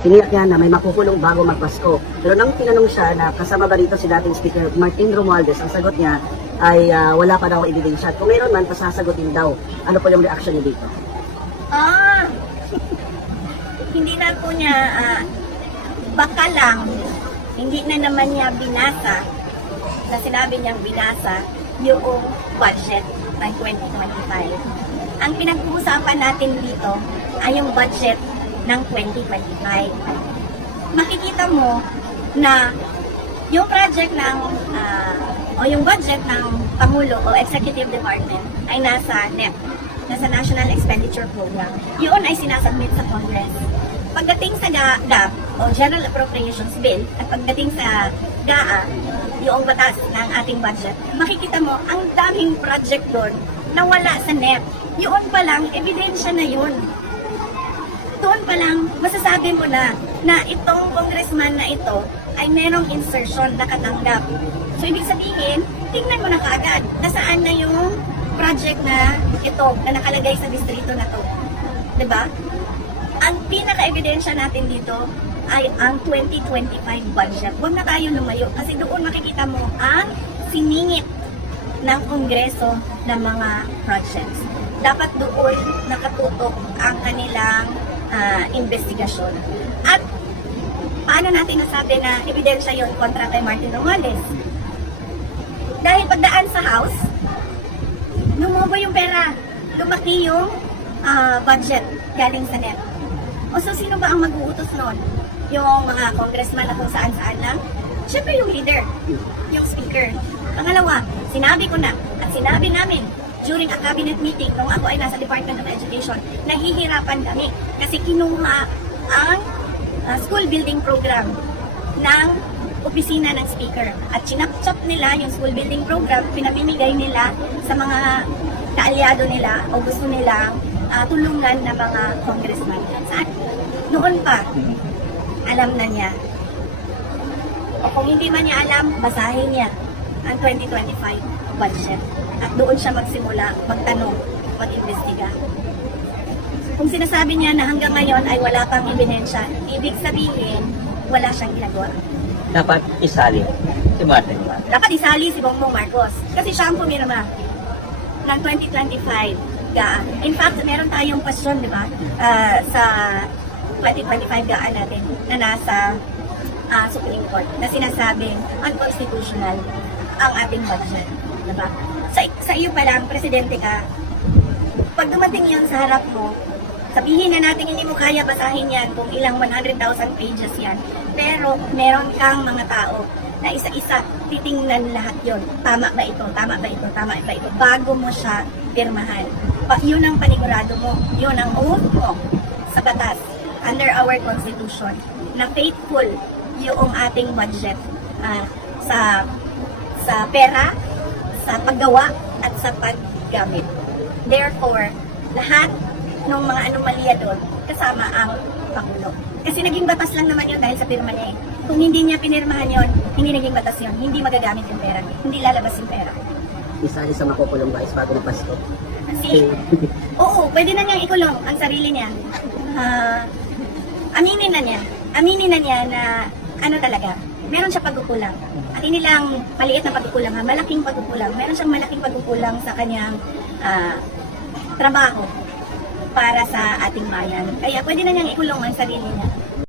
Tiniyak niya na may makukulong bago magpasko. Pero nang tinanong siya na kasama ba rito si dating Speaker Martin Romualdez, ang sagot niya ay wala pa daw ebidensya. Kung meron man, pasasagutin daw. Ano po yung reaction niya dito? Hindi na po niya, baka lang, hindi na naman niya binasa, na sinabi niyang binasa, yung budget ng 2025. Ang pinag-uusapan natin dito ay yung budget ng 2025. Makikita mo na yung project ng o yung budget ng Pangulo o Executive Department ay nasa NEP, nasa National Expenditure Program. Yun ay sinasubmit sa Congress. Pagdating sa GAP o General Appropriations Bill at pagdating sa GAA, yung batas ng ating budget, makikita mo ang daming project doon na wala sa NEP. Yun pa lang, ebidensya na yun. Doon pa lang, masasabi mo na itong congressman na ito ay merong insertion na katanggap. So, ibig sabihin, tingnan mo na kaagad, nasaan na yung project na ito, na nakalagay sa distrito na to. Diba? Ang pinaka-ebidensya natin dito ay ang 2025 budget. Huwag na tayo lumayo kasi doon makikita mo ang siningit ng Kongreso ng mga projects. Dapat doon nakatutok ang kanilang investigasyon. At paano natin nasabi na ebidensya yon kontra kay Martin Romualdez? Dahil pagdaan sa House, lumobo yung pera, lumaki yung budget galing sa NEP. O so sino ba ang mag-uutos nun? Yung mga congressman na kung saan-saan lang? Siyempre yung leader, yung speaker. Pangalawa, sinabi ko na at sinabi namin during a cabinet meeting nung ako ay nasa Department of Education, nahihirapan kami kasi kinuha ang school building program ng opisina ng speaker at sinapchap nila yung school building program, pinamimigay nila sa mga kaalyado nila o gusto nilang tulungan ng mga congressman. Saan? Noon pa, alam na niya. O kung hindi man niya alam, basahin niya ang 2025 budget. At doon siya magsimula, magtanong, mag-imbestiga. Kung sinasabi niya na hanggang ngayon ay wala pang ebidensya, ibig sabihin, wala siyang ginagawa. Dapat isali si Martin. Dapat isali si Bongbong Marcos. Kasi siya ang pumirma ng 2025 GAA. In fact, meron tayong question, di ba, sa 2025 GAA natin na nasa Supreme Court na sinasabing unconstitutional ang ating budget. Diba? Sa iyo pa lang, presidente ka, pag dumating yan sa harap mo, sabihin na natin hindi mo kaya basahin yan kung ilang 100,000 pages yan. Pero meron kang mga tao na isa-isa titingnan lahat yon. Tama ba ito? Tama ba ito? Tama ba ito? Bago mo siya pirmahan. Yun ang panigurado mo. Yun ang oath mo sa batas under our constitution na faithful yung ating budget sa pera, sa paggawa at sa paggamit. Therefore, lahat ng mga anomalya doon kasama ang Pangulo. Kasi naging batas lang naman yun dahil sa pirma niya eh. Kung hindi niya pinirmahan yun, hindi naging batas yun. Hindi magagamit yung pera. Hindi lalabas yung pera. Isali sa makukulong guys bago ng Pasko. Oo, pwede na niyang ikulong ang sarili niya. Aminin na niya na ano talaga, meron siya pagkukulang. At hindi lang maliit na pagkukulang, malaking pagkukulang. Meron siyang malaking pagkukulang sa kanyang trabaho para sa ating bayan. Kaya pwede na niyang ikulong ang sarili niya.